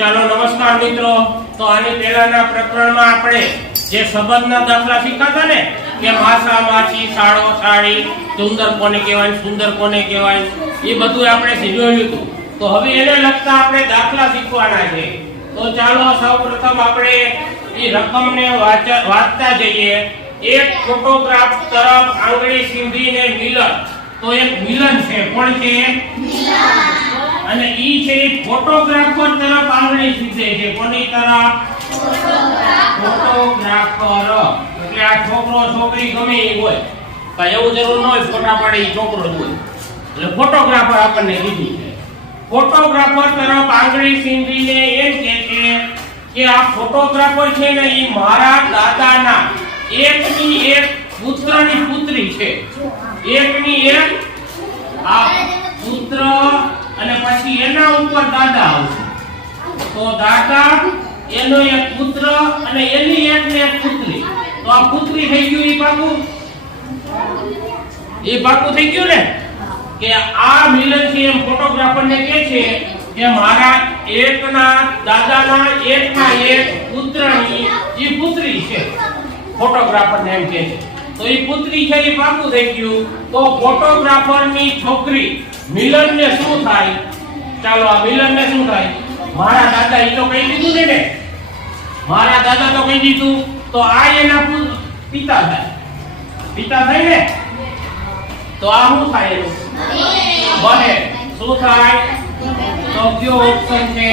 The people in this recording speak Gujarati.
ચાલો નમસ્કાર મિત્રો। તો આની પહેલાના પ્રકરણમાં આપણે જે સંબંધના દાખલા શીખ્યા ને કે માસા માછી સાળો સાળી સુંદર કોને કહેવાય સુંદર કોને કહેવાય એ બધું આપણે જોયું હતું। તો હવે એને લગતા આપણે દાખલા શીખવાના છે। તો ચાલો સૌપ્રથમ આપણે એ રકમને વાંચતા જઈએ। એક ફોટોગ્રાફ તરફ આંગળી સીધીને મિલન। તો એક મિલન છે, કોણ છે? મિલન। અને ઈ છે ફોટોગ્રાફર તરફ આંગળી સીધે છે, કોની તરફ? ફોટોગ્રાફર। એટલે આ છોકરો છોકરી ગમે એ હોય, કઈ એવું જરૂર ન હોય ફોટા પાડે ઈ છોકરો જ હોય, એટલે ફોટોગ્રાફર આપણને કીધું છે। ફોટોગ્રાફર તરફ આંગળી સીધીને એમ કહે છે કે આ ફોટોગ્રાફર છે ને ઈ મારા દાદાના એકની એક પુત્રની પુત્રી છે। એકની એક આ પુત્ર અને પછી એના ઉપર દાદા આવશે। તો દાદા એનો એક પુત્ર અને એની એક ને એક પુત્રી। તો આ પુત્રી થઈ ગયું એ પાકું થઈ ગયું ને કે આ મિલન છે એમ ફોટોગ્રાફર ને કહે છે કે મારા એકના દાદાના એકના એક પુત્રની એ પુત્રી છે। ફોટોગ્રાફર ને એમ કહે છે તો એ પુત્રી છે એ પાકું થઈ ગયું। તો ફોટોગ્રાફર ની છોકરી મિલન ને શું થાય? ચાલો આ મિલન ને શું થાય? મારા દાદા એ તો કહી દીધું ને, મારા દાદા તો કહી દીધું, તો આ એના પિતા થાય, પિતા થાય ને। તો આ શું થાય? એનું બને શું થાય? તો કયો ઓપ્શન છે?